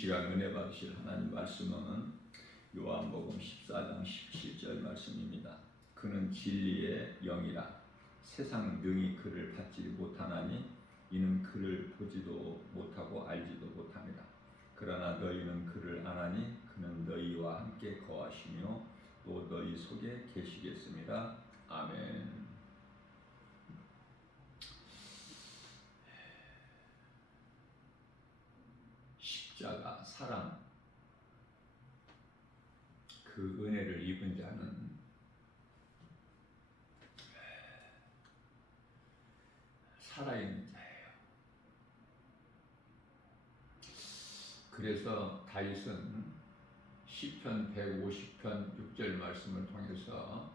시간 은혜 받으실 하나님 말씀은 요한복음 14장 17절 말씀입니다. 그는 진리의 영이라 세상 능히 그를 받지 못하나니 이는 그를 보지도 못하고 알지도 못합니다. 그러나 너희는 그를 아나니 그는 너희와 함께 거하시며 또 너희 속에 계시겠습니다. 아멘. 십자가 사랑, 그 은혜를 입은 자는 살아있는 자예요. 그래서 다윗은 시편 150편 6절 말씀을 통해서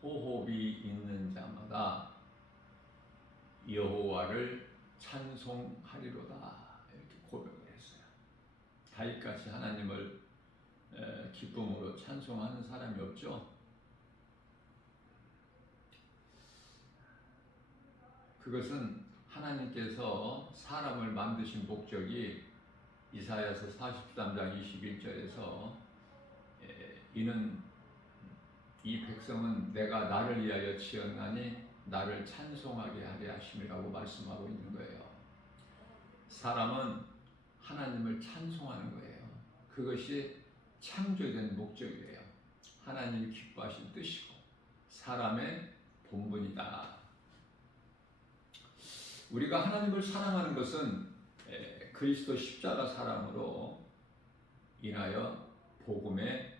호흡이 있는 자마다 여호와를 찬송하리로다 이렇게 고백을 했어요. 다윗같이 하나님을 기쁨으로 찬송하는 사람이 없죠. 그것은 하나님께서 사람을 만드신 목적이 이사야서 43장 21절에서 이는 이 백성은 내가 나를 위하여 지었나니 나를 찬송하게 하려 하심이라고 말씀하고 있는 거예요. 사람은 하나님을 찬송하는 거예요. 그것이 창조된 목적이에요. 하나님이 기뻐하신 뜻이고 사람의 본분이다. 우리가 하나님을 사랑하는 것은 그리스도 십자가 사랑으로 인하여 복음의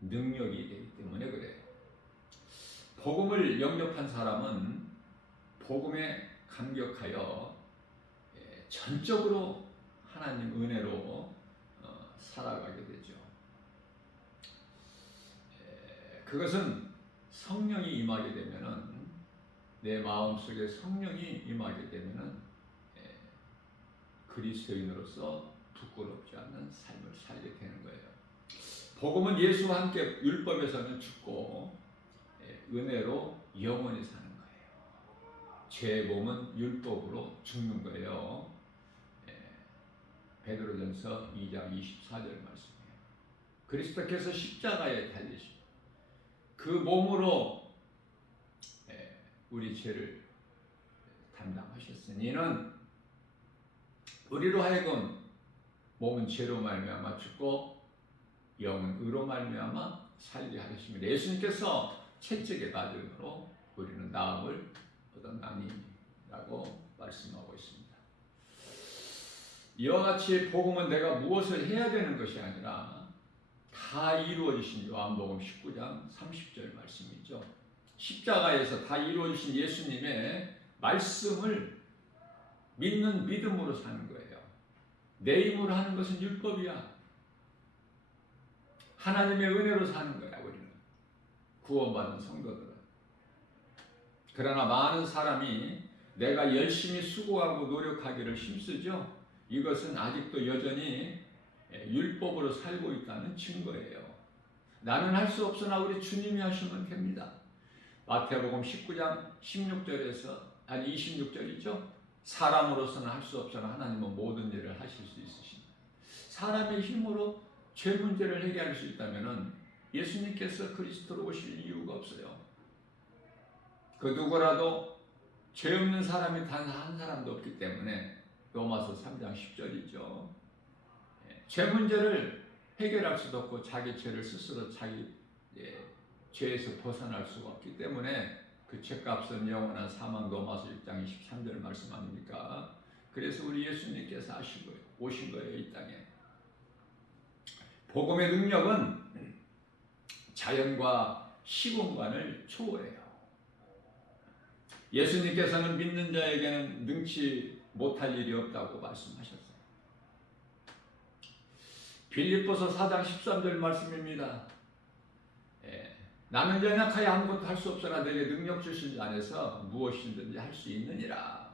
능력이 되기 때문에 그래요. 복음을 영접한 사람은 복음에 감격하여 전적으로 하나님 은혜로 살아가게 되죠. 그것은 성령이 임하게 되면은 내 마음속에 성령이 임하게 되면은 그리스도인으로서 부끄럽지 않는 삶을 살게 되는 거예요. 복음은 예수와 함께 율법에서는 죽고 은혜로 영원히 사는 거예요. 죄의 몸은 율법으로 죽는 거예요. 베드로전서 2장 24절 말씀이에요. 그리스도께서 십자가에 달리시고 그 몸으로 우리 죄를 담당하셨으니는 우리로 하여금 몸은 죄로 말미암아 죽고 영은 의로 말미암아 살게 하셨습니다. 예수님께서 채찍에 맞음으로 우리는 나음을 얻었나니라고 말씀하고 있습니다. 이와 같이 복음은 내가 무엇을 해야 되는 것이 아니라 다 이루어지신 요한복음 19장 30절 말씀이죠. 십자가에서 다 이루어지신 예수님의 말씀을 믿는 믿음으로 사는 거예요. 내 힘으로 하는 것은 율법이야. 하나님의 은혜로 사는 거야. 우리는 구원받은 성도들은. 그러나 많은 사람이 내가 열심히 수고하고 노력하기를 힘쓰죠. 이것은 아직도 여전히 율법으로 살고 있다는 증거예요. 나는 할 수 없으나 우리 주님이 하시면 됩니다. 마태복음 19장 16절에서 26절이죠. 사람으로서는 할 수 없으나 하나님은 모든 일을 하실 수 있으십니다. 사람의 힘으로 죄 문제를 해결할 수 있다면 예수님께서 그리스도로 오실 이유가 없어요. 그 누구라도 죄 없는 사람이 단 한 사람도 없기 때문에 로마서 3장 10절이죠. 죄 문제를 해결할 수도 없고 자기 죄를 스스로 자기 죄에서 벗어날 수가 없기 때문에 그 죄값은 영원한 사망 로마서 6장 23절 말씀 아닙니까? 그래서 우리 예수님께서 하신 거예요. 오신 거예요, 이 땅에. 복음의 능력은 자연과 시공간을 초월해요. 예수님께서는 믿는 자에게는 능치 못할 일이 없다고 말씀하셨어요. 빌립보서 4장 13절 말씀입니다. 나는 연약하여 아무것도 할 수 없으나 내게 능력 주신 자 안에서 무엇이든지 할 수 있느니라.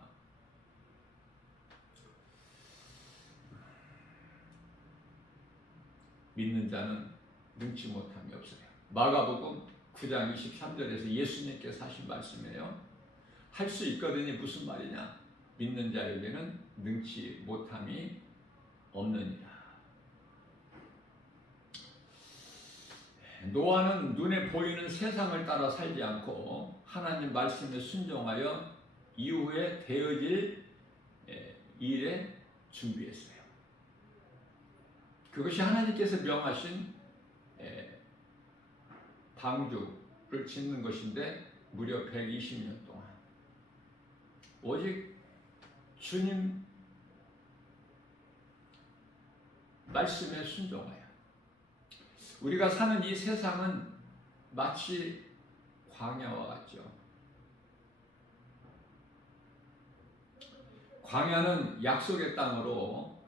믿는 자는 능치 못함이 없어요. 마가복음 9장 23절에서 예수님께서 하신 말씀이에요. 할 수 있거든요. 무슨 말이냐? 믿는 자에게는 능치 못함이 없느니라. 노아는 눈에 보이는 세상을 따라 살지 않고 하나님 말씀에 순종하여 이후에 되어질 일에 준비했어요. 그것이 하나님께서 명하신 방주를 짓는 것인데 무려 120년 동안 오직 주님 말씀에 순종하여. 우리가 사는 이 세상은 마치 광야와 같죠. 광야는 약속의 땅으로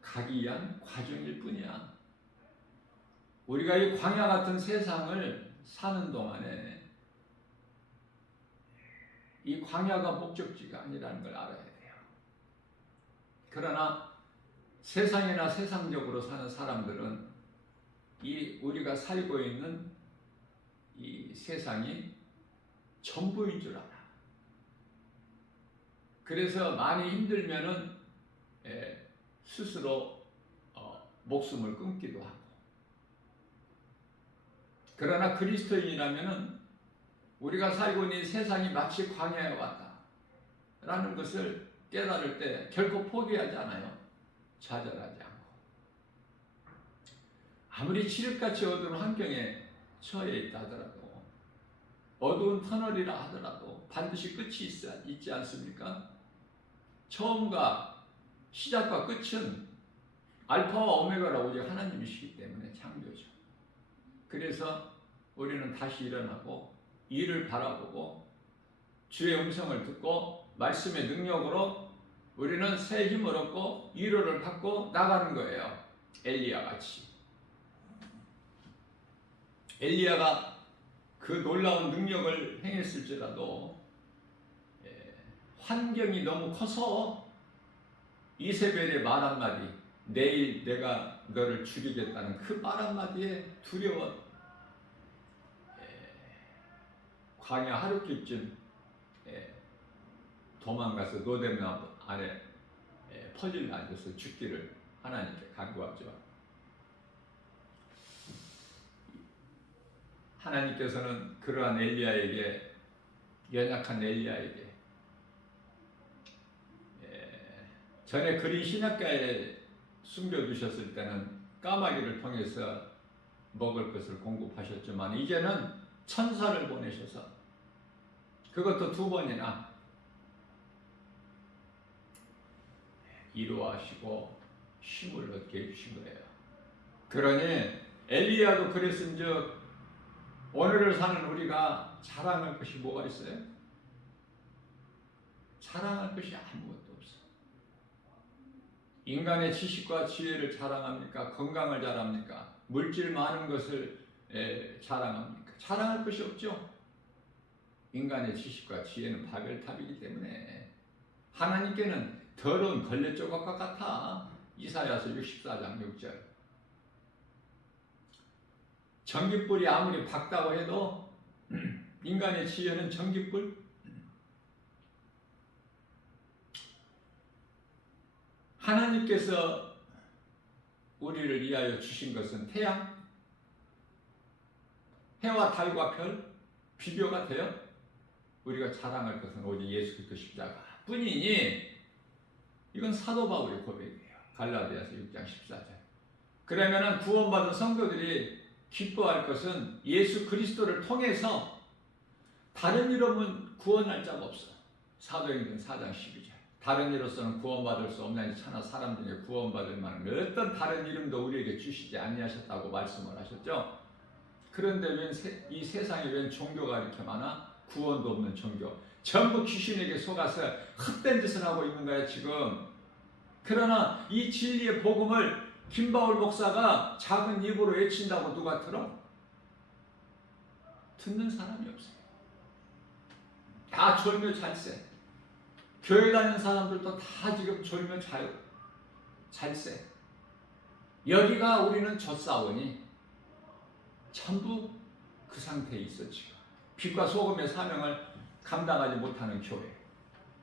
가기 위한 과정일 뿐이야. 우리가 이 광야 같은 세상을 사는 동안에 이 광야가 목적지가 아니라는 걸 알아야 돼요. 그러나 세상이나 세상적으로 사는 사람들은 이 우리가 살고 있는 이 세상이 전부인 줄 알아. 그래서 많이 힘들면은 스스로 목숨을 끊기도 하고. 그러나 그리스도인이라면은 우리가 살고 있는 이 세상이 마치 광야에 왔다라는 것을 깨달을 때 결코 포기하지 않아요. 좌절하지 않고. 아무리 칠흑같이 어두운 환경에 처해 있다 하더라도, 어두운 터널이라 하더라도 반드시 끝이 있지 않습니까? 처음과 시작과 끝은 알파와 오메가라 오직 하나님이시기 때문에 창조죠. 그래서 우리는 다시 일어나고 이를 바라보고 주의 음성을 듣고 말씀의 능력으로 우리는 새 힘을 얻고 위로를 받고 나가는 거예요. 엘리야 같이. 엘리야가 그 놀라운 능력을 행했을지라도 환경이 너무 커서 이세벨의 말 한마디, 내일 내가 너를 죽이겠다는 그 말 한마디에 두려워 광야 하루길쯤 도망가서 노뎀나무 안에 퍼즐에 앉아서 죽기를 하나님께 간구하죠. 하나님께서는 그러한 엘리야에게, 연약한 엘리야에게 전에 그린 신학가에 숨겨두셨을 때는 까마귀를 통해서 먹을 것을 공급하셨지만 이제는 천사를 보내셔서 그것도 2번이나 위로하시고 힘을 얻게 해주신 거예요. 그러니 엘리야도 그랬은즉 오늘을 사는 우리가 자랑할 것이 뭐가 있어요? 자랑할 것이 아무것도 없어. 인간의 지식과 지혜를 자랑합니까? 건강을 자랑합니까? 물질 많은 것을 자랑합니까? 자랑할 것이 없죠. 인간의 지식과 지혜는 바벨탑이기 때문에 하나님께는 더러운 걸레조각과 같아. 이사야서 64장 6절. 전깃불이 아무리 밝다고 해도 인간의 지혜는 전깃불? 하나님께서 우리를 위하여 주신 것은 태양, 해와 달과 별, 비교가 돼요? 우리가 자랑할 것은 오직 예수 그리스도 십자가 뿐이니 이건 사도 바울의 고백이에요. 갈라디아서 6장 14절. 그러면은 구원받은 성도들이 기뻐할 것은 예수 그리스도를 통해서 다른 이름은 구원할 자가 없어. 사도행전 4장 12절. 다른 이로서는 구원받을 수 없나니 차나 사람 중에 구원받을 만한 어떤 다른 이름도 우리에게 주시지 아니하셨다고 말씀을 하셨죠. 그런데 이 세상에 웬 종교가 이렇게 많아? 구원도 없는 종교. 전부 귀신에게 속아서 헛된 짓을 하고 있는 거야 지금. 그러나 이 진리의 복음을 김바울 목사가 작은 입으로 외친다고 누가 들어? 듣는 사람이 없어요. 다 졸며 잘세. 교회 다니는 사람들도 다 지금 졸며 잘세. 여기가 우리는 젖사오니 전부 그 상태에 있어 지금. 빛과 소금의 사명을 감당하지 못하는 교회,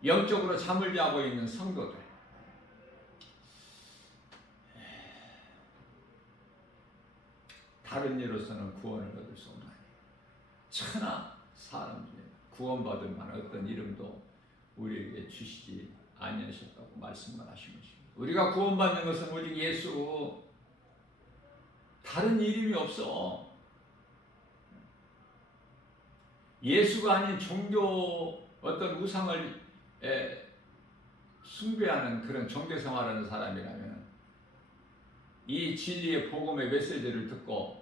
영적으로 잠을 자고 있는 성도들. 다른 일로서는 구원을 얻을 수 없나니 천하 사람 중에 구원받을 만한 어떤 이름도 우리에게 주시지 아니하셨다고 말씀을 하신 것입니다. 우리가 구원받는 것은 오직 예수, 다른 이름이 없어. 예수가 아닌 종교 어떤 우상을 숭배하는 그런 종교 생활하는 사람이라면 이 진리의 복음의 메시지를 듣고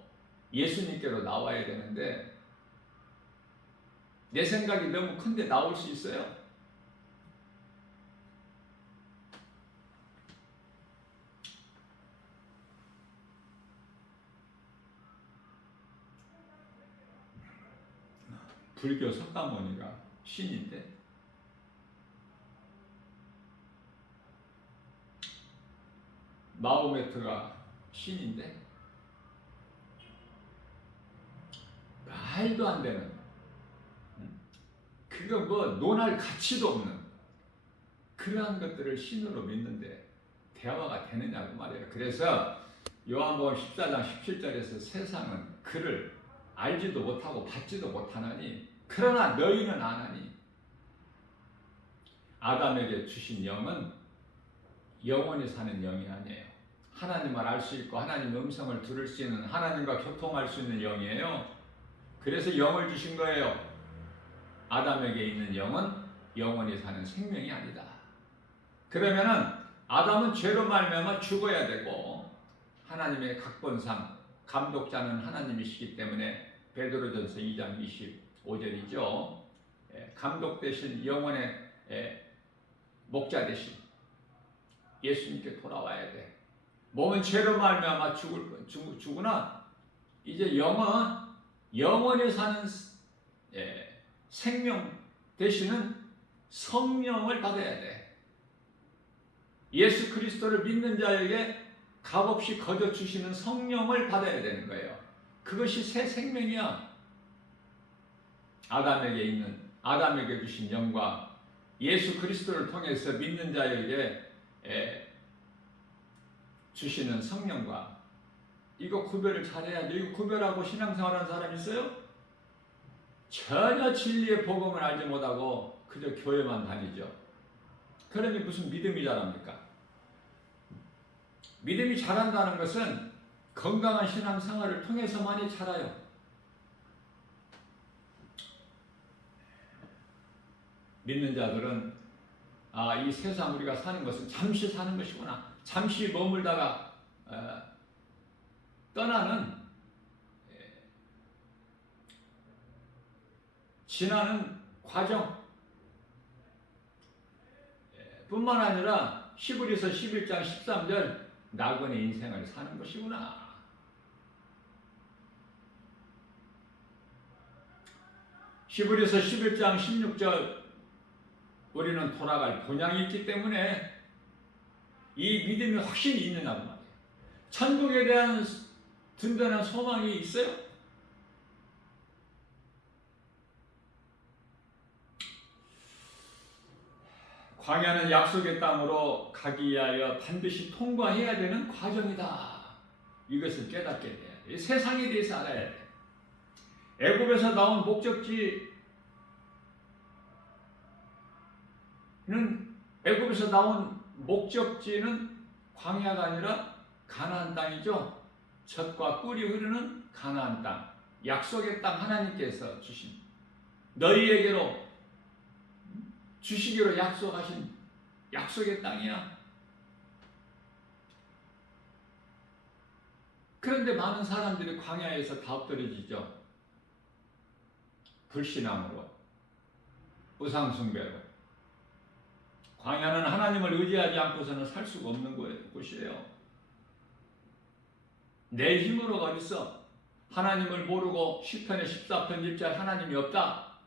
예수님께로 나와야 되는데 내 생각이 너무 큰데 나올 수 있어요? 불교 석가모니가 신인데 마호메트가 신인데 말도 안 되는, 그거 뭐 논할 가치도 없는 그러한 것들을 신으로 믿는데 대화가 되느냐고 말이에요. 그래서 요한복음 14장 17절에서 세상은 그를 알지도 못하고 받지도 못하나니 그러나 너희는 아나니 아담에게 주신 영은 영원히 사는 영이 아니에요. 하나님을 알 수 있고 하나님의 음성을 들을 수 있는, 하나님과 교통할 수 있는 영이에요. 그래서 영을 주신 거예요. 아담에게 있는 영은 영원히 사는 생명이 아니다. 그러면은 아담은 죄로 말미암아 죽어야 되고 하나님의 각본상 감독자는 하나님이시기 때문에 베드로전서 2장 25절이죠. 감독 대신 영원의 목자 대신 예수님께 돌아와야 돼. 몸은 죄로 말미암아 죽으나 이제 영은 영원히 사는 생명 되시는 성령을 받아야 돼. 예수 그리스도를 믿는 자에게 값없이 거저 주시는 성령을 받아야 되는 거예요. 그것이 새 생명이야. 아담에게 주신 영과 예수 그리스도를 통해서 믿는 자에게 주시는 성령과 이거 구별을 잘해야 돼. 이거 구별하고 신앙생활하는 사람 있어요? 전혀 진리의 복음을 알지 못하고 그저 교회만 다니죠. 그러니 무슨 믿음이 자랍니까? 믿음이 자란다는 것은 건강한 신앙생활을 통해서만이 자라요. 믿는 자들은 이 세상 우리가 사는 것은 잠시 사는 것이구나. 잠시 머물다가 떠나는, 지나는 과정 뿐만 아니라 히브리서 11장 13절 나그네 인생을 사는 것이구나. 히브리서 11장 16절 우리는 돌아갈 본향이 있기 때문에 이 믿음이 확신이 있느냐고 말이에요. 천국에 대한 든든한 소망이 있어요? 광야는 약속의 땅으로 가기 위하여 반드시 통과해야 되는 과정이다. 이것을 깨닫게 돼야 돼. 세상에 대해서 알아야 돼. 애굽에서 나온 목적지는 광야가 아니라 가나안 땅이죠. 젖과 꿀이 흐르는 가나안 땅, 약속의 땅, 하나님께서 주신 너희에게로 주시기로 약속하신 약속의 땅이야. 그런데 많은 사람들이 광야에서 다 엎드려지죠. 불신앙으로, 우상숭배로. 광야는 하나님을 의지하지 않고서는 살 수가 없는 곳이에요. 내 힘으로 어딨어? 하나님을 모르고 시편의 14편 1절 하나님이 없다.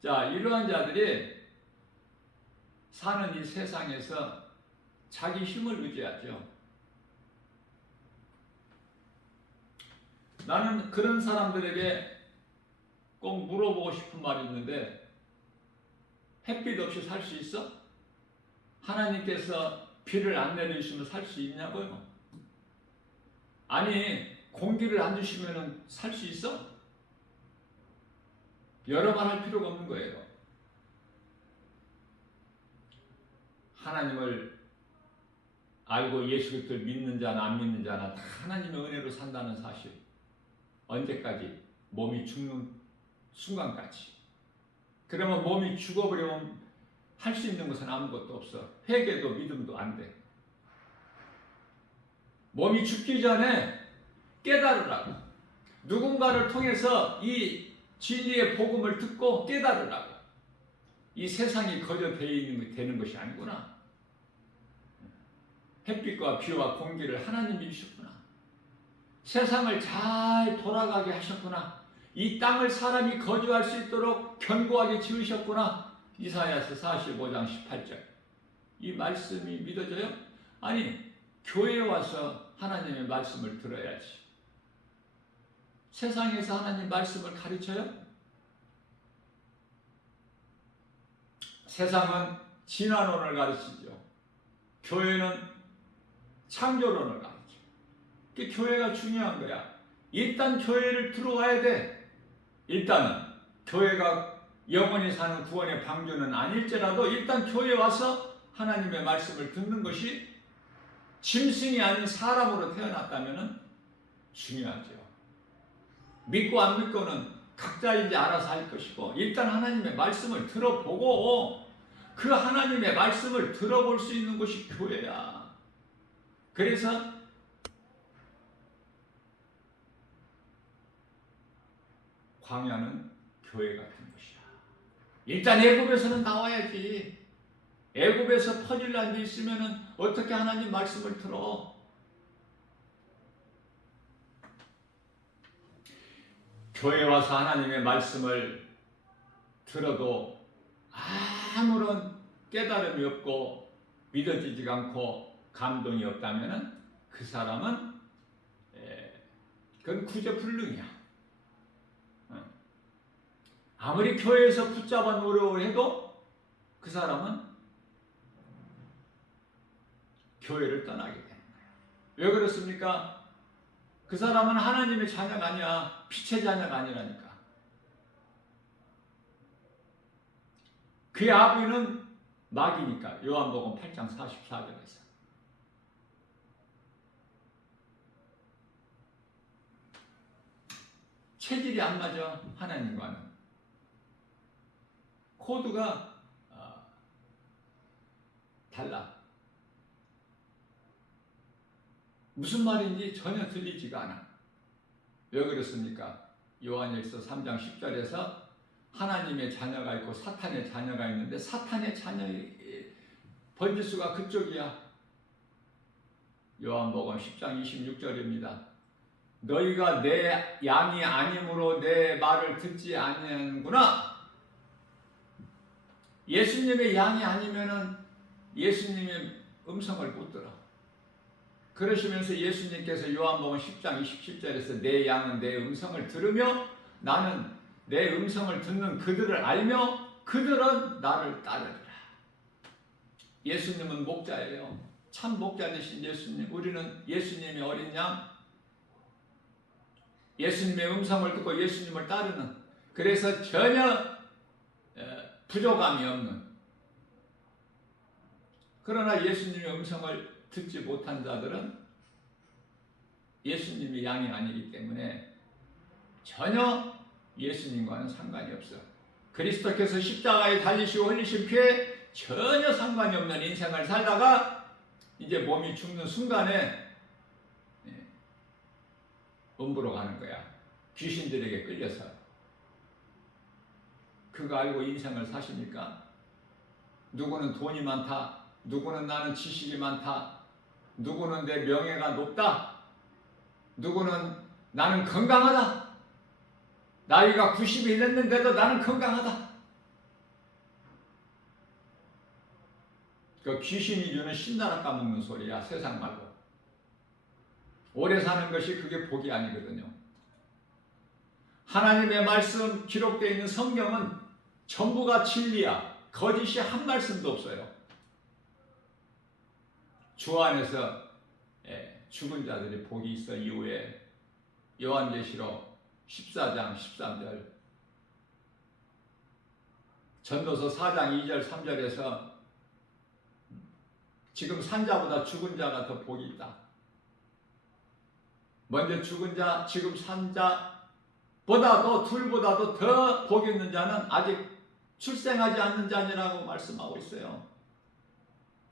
자, 이러한 자들이 사는 이 세상에서 자기 힘을 의지하죠. 나는 그런 사람들에게 꼭 물어보고 싶은 말이 있는데, 햇빛 없이 살 수 있어? 하나님께서 비를 안 내리시면 살 수 있냐고요? 아니, 공기를 안 주시면 살 수 있어? 여러 번 할 필요가 없는 거예요. 하나님을 알고 예수 그리스도를 믿는 자나 안 믿는 자나 다 하나님의 은혜로 산다는 사실. 언제까지? 몸이 죽는 순간까지. 그러면 몸이 죽어버리면 할 수 있는 것은 아무것도 없어. 회개도 믿음도 안 돼. 몸이 죽기 전에 깨달으라고. 누군가를 통해서 이 진리의 복음을 듣고 깨달으라고. 이 세상이 거저 되는 것이 아니구나. 햇빛과 비와 공기를 하나님이 주셨구나. 세상을 잘 돌아가게 하셨구나. 이 땅을 사람이 거주할 수 있도록 견고하게 지으셨구나. 이사야서 45장 18절. 이 말씀이 믿어져요? 아니, 교회에 와서 하나님의 말씀을 들어야지. 세상에서 하나님 말씀을 가르쳐요? 세상은 진화론을 가르치죠. 교회는 창조론을 가르쳐. 그 교회가 중요한 거야. 일단 교회를 들어와야 돼. 일단은 교회가 영원히 사는 구원의 방주는 아닐지라도 일단 교회에 와서 하나님의 말씀을 듣는 것이 짐승이 아닌 사람으로 태어났다면 중요하죠. 믿고 안 믿고는 각자 이제 알아서 할 것이고, 일단 하나님의 말씀을 들어보고 그 하나님의 말씀을 들어볼 수 있는 것이 교회야. 그래서 광야는 교회 같은 것이야. 일단 애굽에서는 나와야지. 애굽에서 퍼질러 앉아 있으면은 어떻게 하나님 말씀을 들어? 교회 와서 하나님의 말씀을 들어도 아무런 깨달음이 없고 믿어지지 않고 감동이 없다면은 그 사람은 그건 구제불능이야. 아무리 교회에서 붙잡아 놓으려고 해도 그 사람은 교회를 떠나게 되는 거야. 왜 그렇습니까? 그 사람은 하나님의 자녀가 아니야. 빛의 자녀가 아니라니까. 그의 아버지는 마귀니까. 요한복음 8장 44절에서. 체질이 안 맞아. 하나님과는. 코드가 달라. 무슨 말인지 전혀 들리지가 않아. 왜 그렇습니까? 요한일서 3장 10절에서 하나님의 자녀가 있고 사탄의 자녀가 있는데 사탄의 자녀의 번지수가 그쪽이야. 요한복음 10장 26절입니다. 너희가 내 양이 아니므로 내 말을 듣지 아니하는구나. 예수님의 양이 아니면은 예수님의 음성을 못 들어. 그러시면서 예수님께서 요한복음 10장 27절에서 내 양은 내 음성을 들으며 나는 내 음성을 듣는 그들을 알며 그들은 나를 따르리라. 예수님은 목자예요. 참 목자 되신 예수님. 우리는 예수님의 어린 양, 예수님의 음성을 듣고 예수님을 따르는, 그래서 전혀 부족함이 없는, 그러나 예수님의 음성을 듣지 못한 자들은 예수님이 양이 아니기 때문에 전혀 예수님과는 상관이 없어. 그리스도께서 십자가에 달리시고 흘리신 피에 전혀 상관이 없는 인생을 살다가 이제 몸이 죽는 순간에 음부로 가는 거야. 귀신들에게 끌려서. 그거 알고 인생을 사십니까? 누구는 돈이 많다. 누구는 나는 지식이 많다. 누구는 내 명예가 높다. 누구는 나는 건강하다. 나이가 90이 됐는데도 나는 건강하다. 그 귀신이 주는 신나라 까먹는 소리야. 세상 말로. 오래 사는 것이 그게 복이 아니거든요. 하나님의 말씀 기록되어 있는 성경은 전부가 진리야. 거짓이 한 말씀도 없어요. 주 안에서 죽은 자들이 복이 있어. 이후에 요한계시록 14장 13절, 전도서 4장 2절 3절에서 지금 산 자보다 죽은 자가 더 복이 있다. 먼저 죽은 자, 지금 산 자보다도 둘보다도 더 복이 있는 자는 아직 출생하지 않는 자니라고 말씀하고 있어요.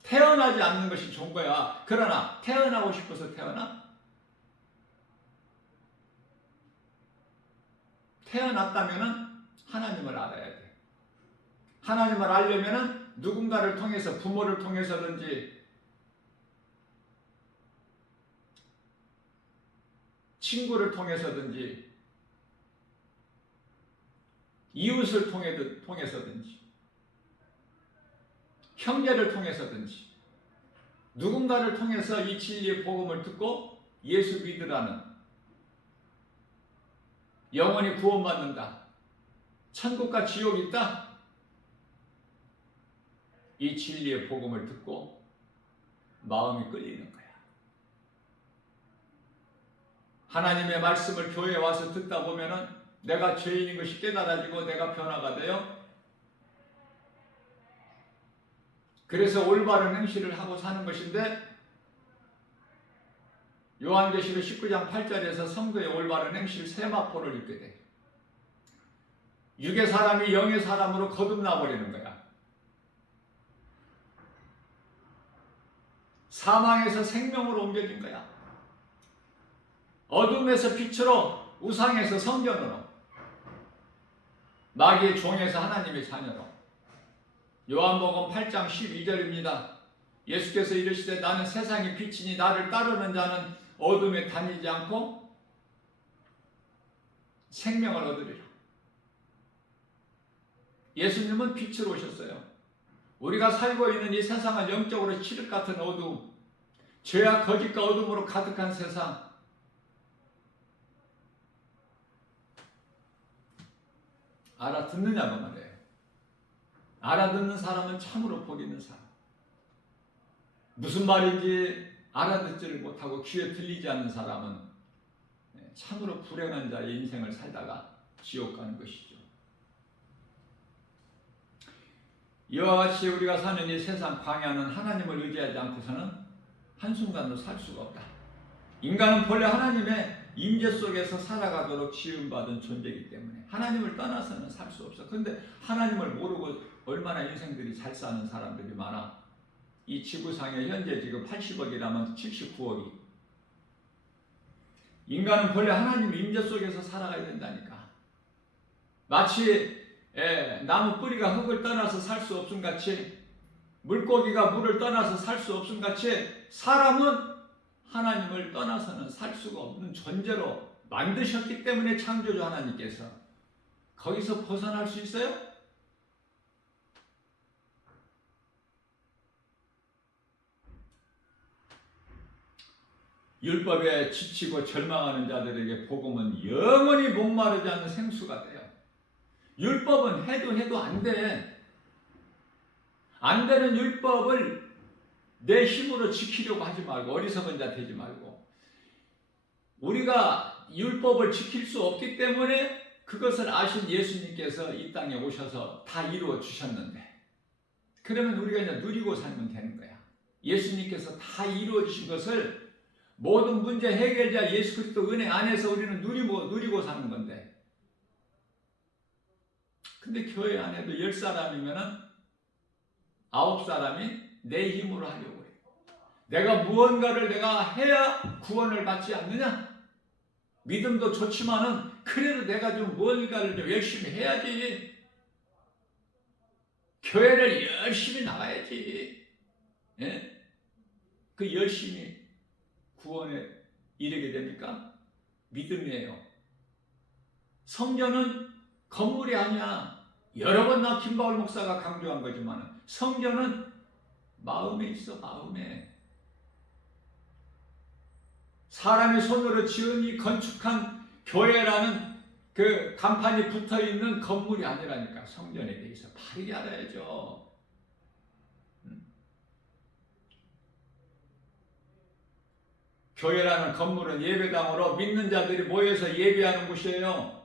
태어나지 않는 것이 좋은 거야. 그러나 태어나고 싶어서 태어나? 태어났다면 하나님을 알아야 돼. 하나님을 알려면 누군가를 통해서, 부모를 통해서든지 친구를 통해서든지 이웃을 통해서든지 형제를 통해서든지 누군가를 통해서 이 진리의 복음을 듣고 예수 믿으라는, 영원히 구원받는다, 천국과 지옥이 있다, 이 진리의 복음을 듣고 마음이 끌리는 거야. 하나님의 말씀을 교회에 와서 듣다 보면은 내가 죄인인 것이 깨달아지고 내가 변화가 되어 그래서 올바른 행실을 하고 사는 것인데, 요한계시록 19장 8절에서 성도의 올바른 행실 세마포를 입게 돼. 육의 사람이 영의 사람으로 거듭나 버리는 거야. 사망에서 생명으로 옮겨진 거야. 어둠에서 빛으로, 우상에서 성전으로, 마귀의 종에서 하나님의 자녀로. 요한복음 8장 12절입니다. 예수께서 이르시되 나는 세상의 빛이니 나를 따르는 자는 어둠에 다니지 않고 생명을 얻으리라. 예수님은 빛으로 오셨어요. 우리가 살고 있는 이 세상은 영적으로 칠흑 같은 어둠, 죄와 거짓과 어둠으로 가득한 세상, 알아듣느냐고 말해요. 알아듣는 사람은 참으로 복 있는 사람. 무슨 말인지 알아듣지를 못하고 귀에 들리지 않는 사람은 참으로 불행한 자의 인생을 살다가 지옥 가는 것이죠. 이와 같이 우리가 사는 이 세상 광야는 하나님을 의지하지 않고서는 한순간도 살 수가 없다. 인간은 본래 하나님의 임재 속에서 살아가도록 지음받은 존재이기 때문에 하나님을 떠나서는 살 수 없어. 그런데 하나님을 모르고 얼마나 인생들이 잘 사는 사람들이 많아. 이 지구상에 현재 지금 80억이라면 79억이. 인간은 본래 하나님의 임재 속에서 살아가야 된다니까. 마치 나무 뿌리가 흙을 떠나서 살 수 없음 같이, 물고기가 물을 떠나서 살 수 없음 같이, 사람은 하나님을 떠나서는 살 수가 없는 존재로 만드셨기 때문에 창조주 하나님께서 거기서 벗어날 수 있어요? 율법에 지치고 절망하는 자들에게 복음은 영원히 목마르지 않는 생수가 돼요. 율법은 해도 안 돼. 안 되는 율법을 내 힘으로 지키려고 하지 말고, 어리석은 자 되지 말고. 우리가 율법을 지킬 수 없기 때문에 그것을 아신 예수님께서 이 땅에 오셔서 다 이루어 주셨는데, 그러면 우리가 이제 누리고 살면 되는 거야. 예수님께서 다 이루어 주신 것을, 모든 문제 해결자 예수 그리스도 은혜 안에서 우리는 누리고 사는 건데, 근데 교회 안에도 10사람이면은 9사람이 내 힘으로 하려고 해요. 내가 무언가를 내가 해야 구원을 받지 않느냐? 믿음도 좋지만은 그래도 내가 좀 무언가를 좀 열심히 해야지. 교회를 열심히 나가야지. 예? 그 열심히 구원에 이르게 됩니까? 믿음이에요. 성전은 건물이 아니야. 여러 번 나 김바울 목사가 강조한 거지만 성전은 마음에 있어. 마음에. 사람의 손으로 지은 건축한 교회라는 그 간판이 붙어있는 건물이 아니라니까. 성전에 대해서 바르게 알아야죠. 교회라는 건물은 예배당으로 믿는 자들이 모여서 예배하는 곳이에요.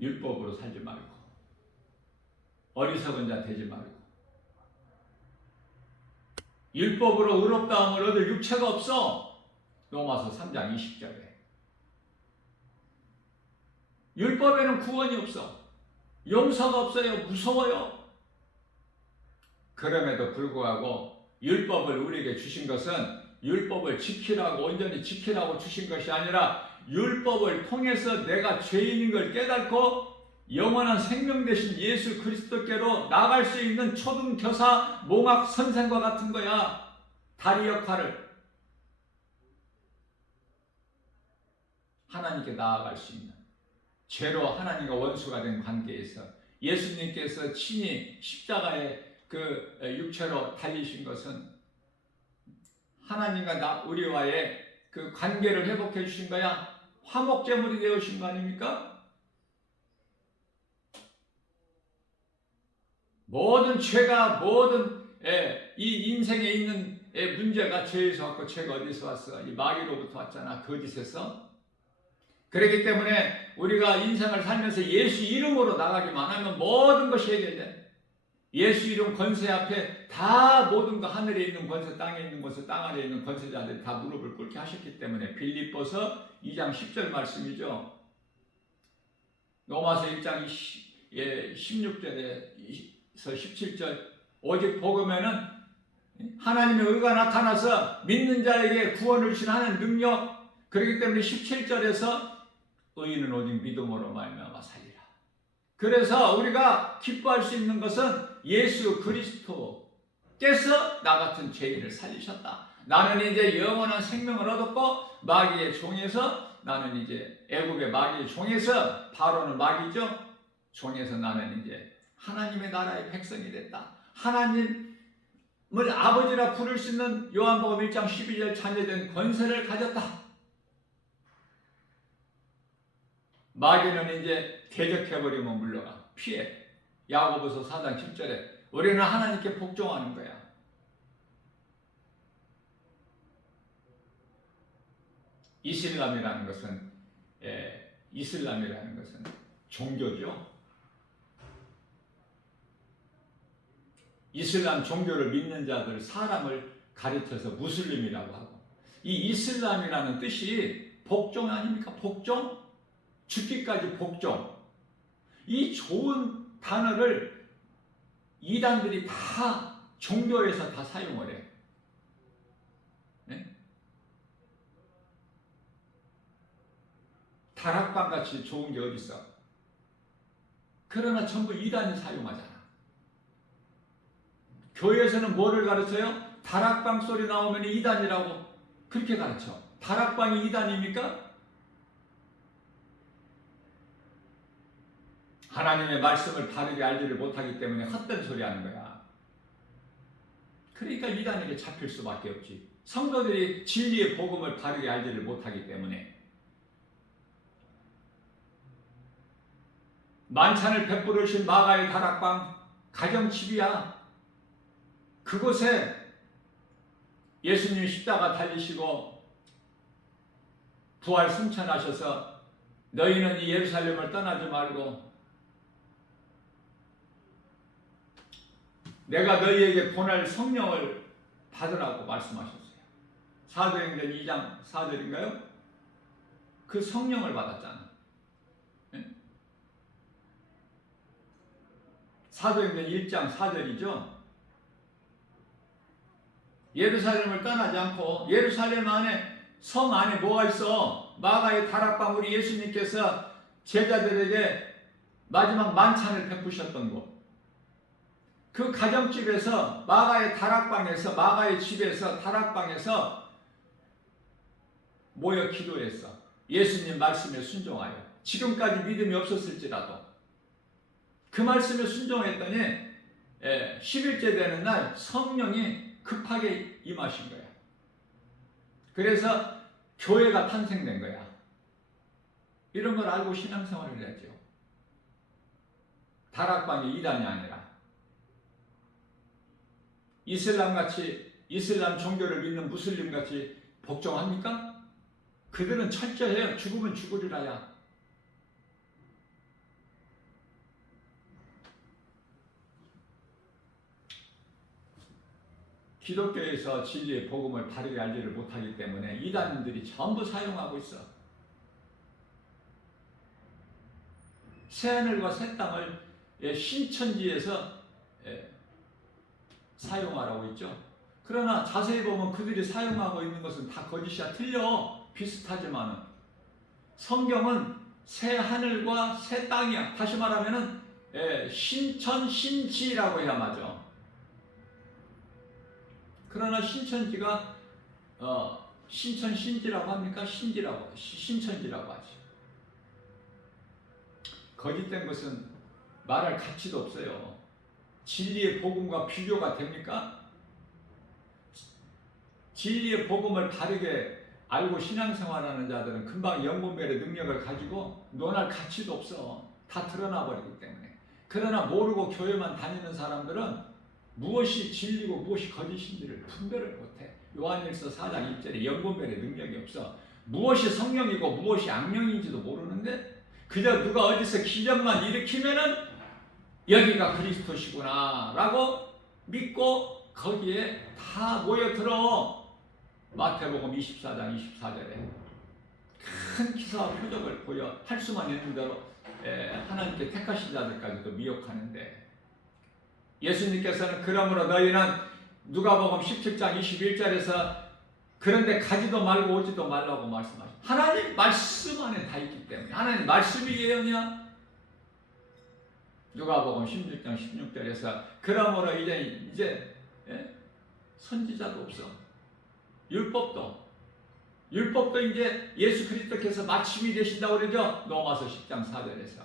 율법으로 살지 말고 어리석은 자 되지 말고 율법으로 의롭다함을 얻을 육체가 없어. 로마서 3장 20절에 율법에는 구원이 없어. 용서가 없어요. 무서워요. 그럼에도 불구하고 율법을 우리에게 주신 것은 율법을 지키라고 온전히 지키라고 주신 것이 아니라 율법을 통해서 내가 죄인인 걸 깨닫고 영원한 생명 되신 예수 그리스도께로 나갈 수 있는 초등교사, 몽학 선생과 같은 거야. 다리 역할을 하나님께 나아갈 수 있는 죄로 하나님과 원수가 된 관계에서 예수님께서 친히 십자가에 그 육체로 달리신 것은 하나님과 우리와의 그 관계를 회복해 주신 거야. 화목제물이 되어주신 거 아닙니까? 모든 죄가 모든 이 인생에 있는 문제가 죄에서 왔고 죄가 어디서 왔어? 이 마귀로부터 왔잖아. 거짓에서. 그렇기 때문에 우리가 인생을 살면서 예수 이름으로 나가기만 하면 모든 것이 해결돼. 예수 이름 권세 앞에 다 모든 거 하늘에 있는 권세, 땅에 있는 권세, 땅 아래에 있는 권세자들이 다 무릎을 꿇게 하셨기 때문에 빌립보서 2장 10절 말씀이죠. 로마서 1장 16절에서 17절 오직 복음에는 하나님의 의가 나타나서 믿는 자에게 구원을 주신 하나님의 능력. 그렇기 때문에 17절에서 의인은 오직 믿음으로 말미암아 살리라. 그래서 우리가 기뻐할 수 있는 것은 예수 그리스도께서 나 같은 죄인을 살리셨다. 나는 이제 영원한 생명을 얻었고 마귀의 종에서 나는 이제 애국의 마귀의 종에서 바로는 마귀죠. 종에서 나는 이제 하나님의 나라의 백성이 됐다. 하나님을 아버지라 부를 수 있는 요한복음 1장 12절 자녀된 권세를 가졌다. 마귀는 이제 대적해버리면 물러가. 피해. 야고보서 4장 7절에 우리는 하나님께 복종하는 거야. 이슬람이라는 것은 종교죠. 이슬람 종교를 믿는 자들 사람을 가르쳐서 무슬림이라고 하고 이 이슬람이라는 뜻이 복종 아닙니까? 복종? 죽기까지 복종. 이 좋은 단어를 이단들이 다 종교에서 다 사용을 해. 네? 다락방같이 좋은 게 어디 있어? 그러나 전부 이단이 사용하잖아. 교회에서는 뭐를 가르쳐요? 다락방 소리 나오면 이단이라고 그렇게 가르쳐. 다락방이 이단입니까? 하나님의 말씀을 바르게 알지를 못하기 때문에 헛된 소리 하는 거야. 그러니까 이단에게 잡힐 수밖에 없지. 성도들이 진리의 복음을 바르게 알지를 못하기 때문에. 만찬을 베풀으신 마가의 다락방 가정집이야. 그곳에 예수님이 십자가 달리시고 부활 승천하셔서 너희는 이 예루살렘을 떠나지 말고 내가 너희에게 보낼 성령을 받으라고 말씀하셨어요. 사도행전 2장 4절인가요? 그 성령을 받았잖아. 네? 사도행전 1장 4절이죠. 예루살렘을 떠나지 않고 예루살렘 안에 성 안에 뭐가 있어? 마가의 다락방 우리 예수님께서 제자들에게 마지막 만찬을 베푸셨던 곳. 그 가정집에서 마가의 다락방에서 마가의 집에서 다락방에서 모여 기도했어. 예수님 말씀에 순종하여. 지금까지 믿음이 없었을지라도 그 말씀에 순종했더니 10일째 되는 날 성령이 급하게 임하신 거야. 그래서 교회가 탄생된 거야. 이런 걸 알고 신앙생활을 해야죠. 다락방이 이단이 아니라 이슬람 종교를 믿는 무슬림 같이 복종합니까? 그들은 철저해요. 죽으면 죽으리라야. 기독교에서 진리의 복음을 바르게 알지를 못하기 때문에 이단인들이 전부 사용하고 있어. 새하늘과 새 땅을 신천지에서 사용하라고 있죠. 그러나 자세히 보면 그들이 사용하고 있는 것은 다 거짓이야. 틀려. 비슷하지만은 성경은 새 하늘과 새 땅이야. 다시 말하면은 신천 신지라고 해야 맞아. 그러나 신천지가 신천 신지라고 합니까? 신천지라고 하지. 거짓된 것은 말할 가치도 없어요. 진리의 복음과 비교가 됩니까? 진리의 복음을 바르게 알고 신앙생활하는 자들은 금방 영분별의 능력을 가지고 논할 가치도 없어. 다 드러나 버리기 때문에. 그러나 모르고 교회만 다니는 사람들은 무엇이 진리고 무엇이 거짓인지를 분별을 못해. 요한일서 4장 1절에 영분별의 능력이 없어. 무엇이 성령이고 무엇이 악령인지도 모르는데 그저 누가 어디서 기적만 일으키면은 여기가 그리스도시구나 라고 믿고 거기에 다 모여들어. 마태복음 24장 24절에 큰 기사와 표적을 보여 할 수만 있는 대로 하나님께 택하신 자들까지도 미혹하는데, 예수님께서는 그러므로 너희는 누가복음 17장 21절에서 그런데 가지도 말고 오지도 말라고 말씀하셨어요. 하나님 말씀 안에 다 있기 때문에. 하나님 말씀이 예언이야. 누가복음 16장 16절에서 그러므로 이제 선지자도 없어. 율법도 이제 예수 그리스도께서 마침이 되신다고 그러죠. 로마서 10장 4절에서.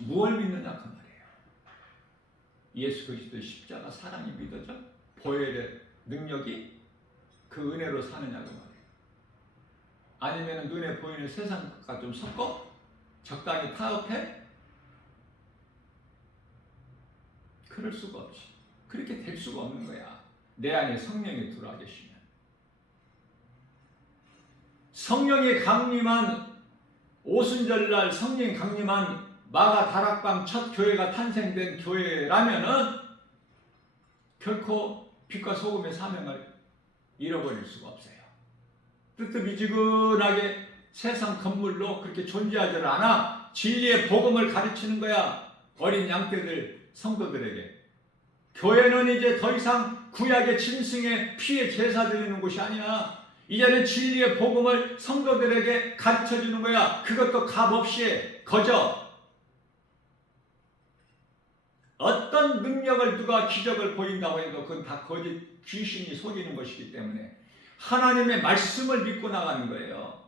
무엇을 믿느냐 그 말이에요. 예수 그리스도의 십자가 사랑이 믿어져? 보혈의 능력이 그 은혜로 사느냐 그 말이에요. 아니면 눈에 보이는 세상과 좀 섞어? 적당히 타협해? 그럴 수가 없지. 그렇게 될 수가 없는 거야. 내 안에 성령이 들어와 계시면. 성령이 강림한 오순절날 성령이 강림한 마가 다락방 첫 교회가 탄생된 교회라면은 결코 빛과 소금의 사명을 잃어버릴 수가 없어요. 뜨뜻미지근하게 세상 건물로 그렇게 존재하지 않아. 진리의 복음을 가르치는 거야. 어린 양떼들 성도들에게. 교회는 이제 더 이상 구약의 짐승의 피에 제사 드리는 곳이 아니야. 이제는 진리의 복음을 성도들에게 가르쳐주는 거야. 그것도 값없이 거저. 어떤 능력을 누가 기적을 보인다고 해도 그건 다 거짓 귀신이 속이는 것이기 때문에 하나님의 말씀을 믿고 나가는 거예요.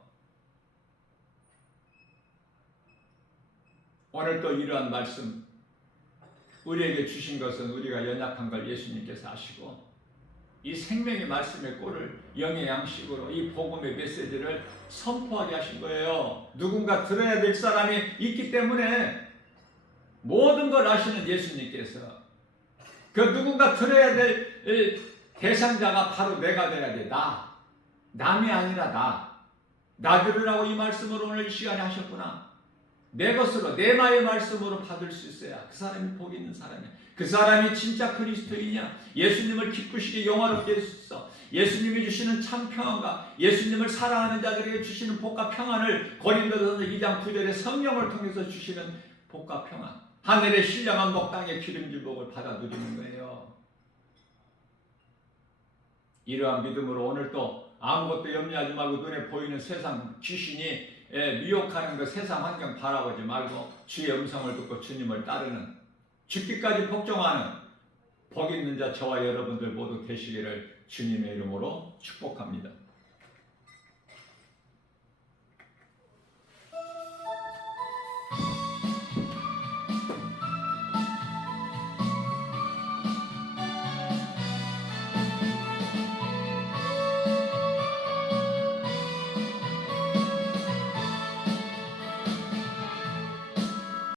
오늘 또 이러한 말씀 우리에게 주신 것은 우리가 연약한 걸 예수님께서 아시고 이 생명의 말씀의 꼴을 영의 양식으로 이 복음의 메시지를 선포하게 하신 거예요. 누군가 들어야 될 사람이 있기 때문에 모든 걸 아시는 예수님께서 그 누군가 들어야 될 대상자가 바로 내가 돼야 돼. 남이 아니라 나 들으라고 이 말씀을 오늘 이 시간에 하셨구나. 내 것으로 내 마의 말씀으로 받을 수 있어야 그 사람이 복 있는 사람이야. 그 사람이 진짜 그리스도인이야. 예수님을 기쁘시게 영화롭게 해주소서. 예수님이 주시는 참 평안과 예수님을 사랑하는 자들에게 주시는 복과 평안을 고린도전서 2장 9절에 성령을 통해서 주시는 복과 평안, 하늘의 신령한 복당의 기름진 복을 받아 누리는 거예요. 이러한 믿음으로 오늘 또 아무것도 염려하지 말고 눈에 보이는 세상 귀신이 미혹하는 그 세상 환경 바라보지 말고 주의 음성을 듣고 주님을 따르는, 죽기까지 복종하는 복 있는 자 저와 여러분들 모두 되시기를 주님의 이름으로 축복합니다.